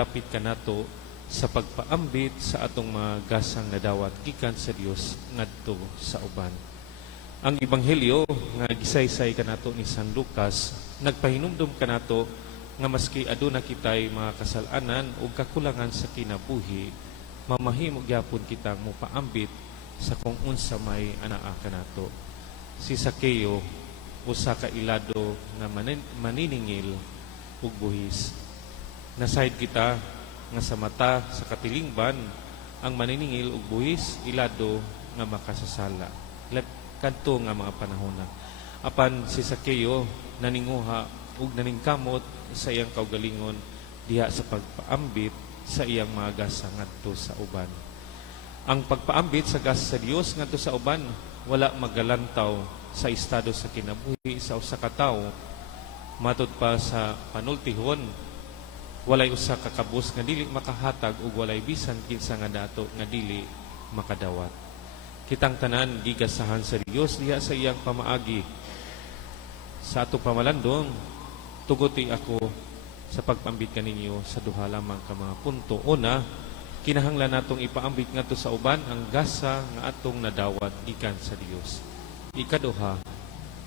dapit kanato sa pagpaambit sa atong mga gasang nadawat gikan sa Dios ngadto sa uban. Ang ebanghelyo nga gisaysay kanato ni San Lucas nagpahinumdom kanato nga maski aduna kitay mga kasalanan o kakulangan sa kinabuhi, mamahimo gyapon kitang mopaambit sa kung unsa may anaa kanato. Si Sakeo usa ka ilado nga maniningil ug buhis. Nasayod kita nga sa mata sa katilingban ang maniningil ug buhis ilado nga makasasala. Kadto nga mga panahon. Apan si Sakeo naninguha ug naningkamot sa iyang kaugalingon diha sa pagpaambit sa iyang mga gasa ngadto sa uban. Ang pagpaambit sa gasa sa Dios ngadto sa uban wala magalantaw sa estado sa kinabuhi sa usa ka tawo. Matud pa sa panultihon, walay usa ka kabus nga dili makahatag ug walay bisan kinsa nga dato nga dili makadawat. Kitang tanan gigasahan sa Dios diha sa iyang pamaagi. Sa ato pamalandong, tuguti ako sa pagpaambit kaninyo sa duha lamang ka mga punto. Una, kinahanglan natong ipaambit ngadto sa uban ang gasa nga atong nadawat gikan sa Dios. Ikaduha,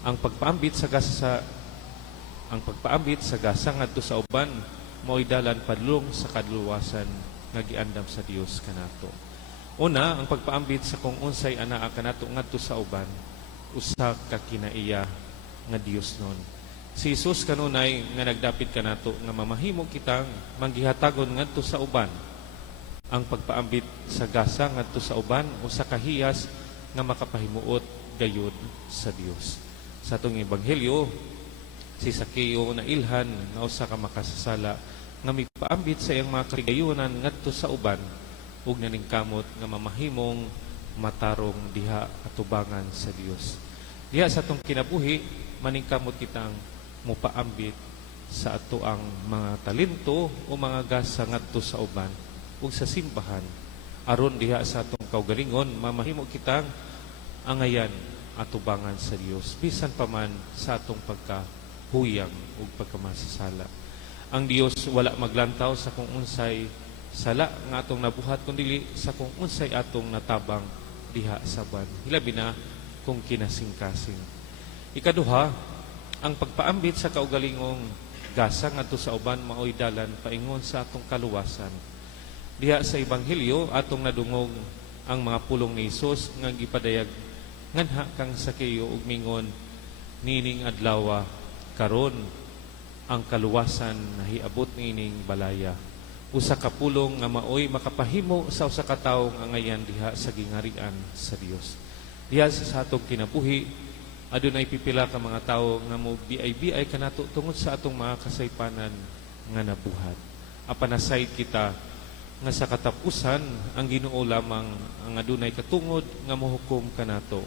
ang pagpaambit sa gasa ngadto sa uban mao'y dalan padlong sa kadluwasan nga giandam sa Dios kanato. Una, ang pagpaambit sa kung unsay anaa kanato ngadto sa uban, usa ka kinaiya nga Dios nun. Si Jesus kanunay nga nagdapit kanato nga mamahimo kitang manggihatagon ngadto sa uban. Ang pagpaambit sa gasa ngadto sa uban usa ka hiyas nga makapahimuot gayud sa Dios. Sa atong ebanghelyo, si Sakeo na ilhan nga usa ka makasasala nga mipaambit sa iyang mga kaligayunan ngadto sa uban ug naningkamot nga mamahimong matarong diha atubangan sa Dios. Diha sa atong kinabuhi, maningkamot kitang mopaambit sa ato ang mga talento o mga gasa ngadto sa uban ug sa simbahan aron diha sa atong kaugalingon mamahimo kitang angayan atubangan sa Dios bisan pa man sa atong pagkahuyang ug pagkamasasala. Ang Dios wala maglantaw sa kung unsay sala nga atong nabuhat kundi sa kung unsay atong natabang diha sa ban. Hilabi na kung kinasing-kasing. Ikaduha, ang pagpaambit sa kaugalingong gasa ngadto sa uban mao'y dalan paingon sa atong kaluwasan. Diha sa ebanghelyo atong nadungog ang mga pulong ni Hesus nga gipadayag nganha kang Sakeo ug mingon nining adlaw karon ang kaluwasan nahiabot nining balaya. Usa ka pulong nga maoy makapahimo sa usa ka tawo nga angayan diha sa gingharian sa Dios. Diha sa atong kinabuhi adunay pipila ka mga tawo nga mo biay kanato tungod sa atong mga kasaypanan nga nabuhat. Apan nasayod kita nga sa katapusan ang Ginoo lamang ang adunay katungod nga mohukom kanato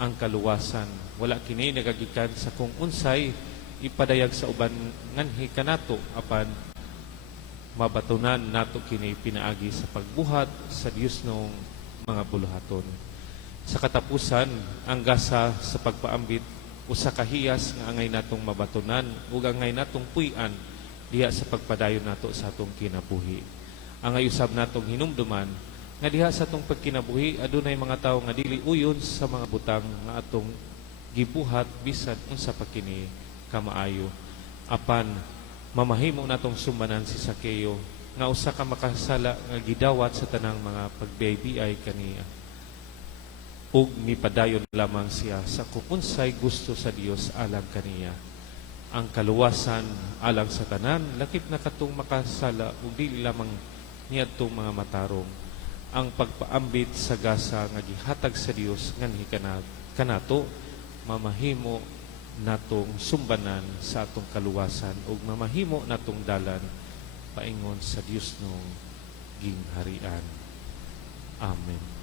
ang kaluwasan. Wala kini nagagikan sa kung unsay ipadayag sa uban nganhi kanato apan mabatunan nato kini pinaagi sa pagbuhat sa Dios nung mga buluhaton. Sa katapusan, ang gasa sa pagpaambit usa ka hiyas nga angay natong mabatunan ug angay natong puy-an diha sa pagpadayon nato sa atong kinabuhi. Angay usab natong hinumduman nga diha sa atong pagkinabuhi adunay mga tawo nga dili uyon sa mga butang nga atong gibuhat bisan unsa pa kini kamaayo. Apan mamahimo natong sumbanan si Sakeo nga usa ka makasala nga gidawat sa tanang mga pagbiay kaniya ug mipadayon lamang siya sa kung unsay gusto sa Dios alang kaniya. Ang kaluwasan alang sa tanan lakip na katong makasala ug dili lamang niadtong mga matarong. Ang pagpaambit sa gasa nga gihatag sa Dios nganhi kanato mamahimo natong sumbanan sa atong kaluwasan ug mamahimo natong dalan paingon sa Dios nung gingharian. Amen.